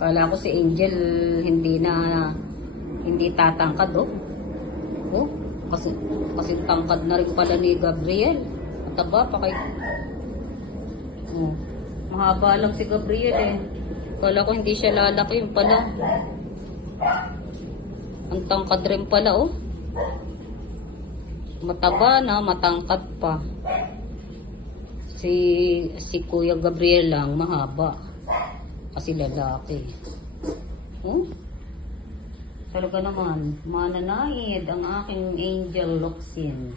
Kala ko si Angel hindi tatangkad, oh. Oh, kasi tangkad na rin pala ni Gabriel. Mataba pa kay... Oh, mahaba lang si Gabriel eh. Kala ko hindi siya lalaki, yun pala. Ang tangkad rin pala, oh. Mataba na, matangkad pa. Si Kuya Gabriel lang, mahaba. Kasi lalaki. Oh? Talaga naman, mananaid ang aking Angel Locsin.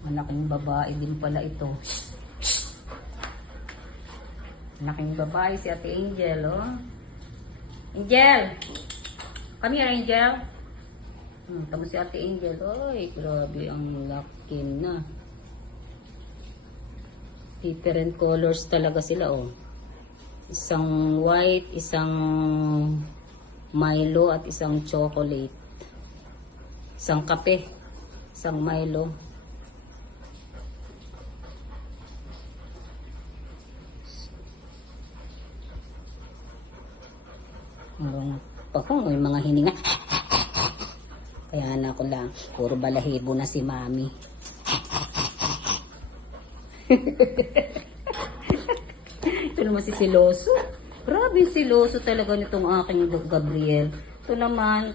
Malaking babae din pala ito. Malaking babae si Ate Angel, oh. Angel! Come here, Angel. Tama si Ate Angel. Ay, grabe ang laki na. Different colors talaga sila, oh. Isang white, isang Milo, at isang chocolate. Isang kape, isang Milo. Pag may mga hininga, kaya na ko lang, puro balahibo na si Mami. Ito naman si Siloso. Grabe siloso talaga nitong aking Gabriel. Ito naman,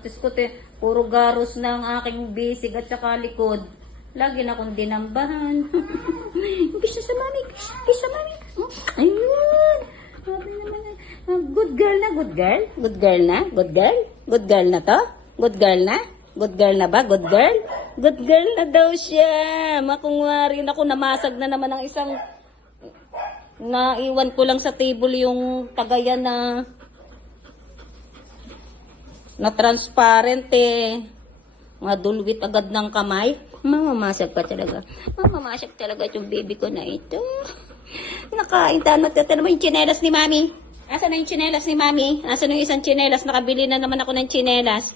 puro garos na ang aking bisig at saka likod. Lagi na akong dinambahan. Kiss sa Mami, kiss sa Mami. Ayun. Sabi naman, good girl na, good girl? Good girl na? Good girl? Good girl na to? Good girl na? Good girl na ba? Good girl? Good girl na daw siya. Makungwari na ako, namasag na naman ang isang... Naiwan ko lang sa table yung tagayan na transparent eh. Madulwit agad ng kamay. Mamamasag pa talaga. Mamamasag talaga yung baby ko na ito. Nakainta na naman yung tsinelas ni Mami. Asa na yung tsinelas ni Mami? Asa na yung isang tsinelas? Nakabili na naman ako ng tsinelas.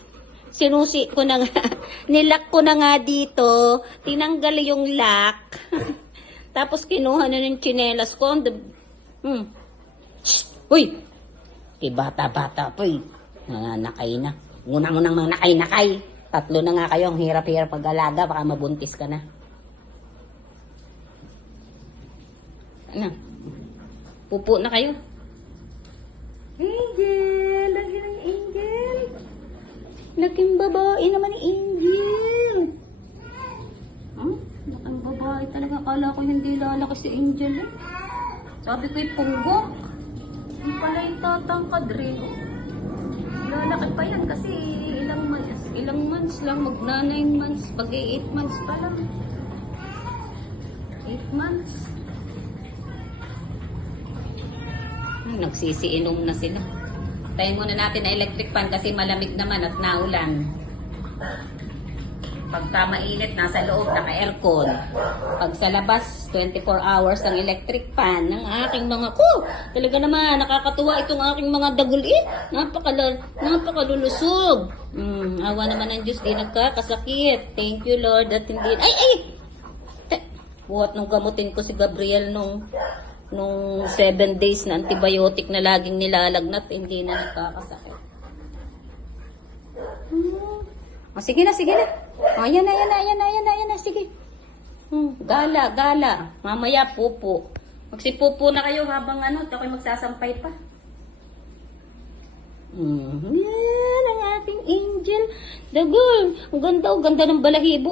Sinusi ko na nga. Nilock ko na nga dito. Tinanggal yung lock. Tapos kinuha na ng tsinelas ko. Uy! Kay bata-bata po eh. Nanakay na. Unang-unang mga nakay-nakay. 3 na nga kayo. Ang hirap-hirap pag-alaga. Baka mabuntis ka na. Ano? Pupo na kayo. Angel! Lagi ng Angel. Laking babae naman ni Angel. Laking babae talaga. Akala ko hindi lalaki si Angel eh. Sabi ko yung punggok. Hindi pala yung tatangkad rin. Lalaki pa yan kasi ilang months lang. Magna 9 months. Pag 8 months pa lang. 8 months. Nagsisiinom na sila. Tayo muna natin na electric fan kasi malamig naman at naulan. Pagka mainit, nasa loob, naka-aircon. Pag sa labas, 24 hours ang electric fan ng aking mga talaga naman, nakakatuwa itong aking mga dagulit. Napakalulusog. Awa naman ng Diyos, di nagkakasakit. Thank you, Lord, at hindi... Buhat nung gamutin ko si Gabriel nung 7 days na antibiotic na laging nilalagnat, hindi na nagkakasakit. Sige na, sige na. Ayan na, sige. Gala. Mamaya pupo. Magsipupo na kayo habang ako'y magsasampay pa. Yan ang ating Angel. Dagol. Ang ganda ng balahibo.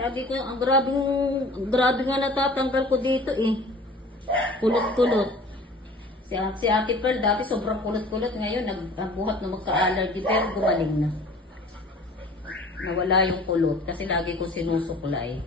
Lagi ko, ang grabe nga natatanggal ko dito eh. Kulot-kulot. Si Ate Pearl dati sobrang kulot-kulot. Ngayon nagbuhat na magka-allergy pero gumaling na. Nawala yung kulot kasi lagi ko sinusuklay.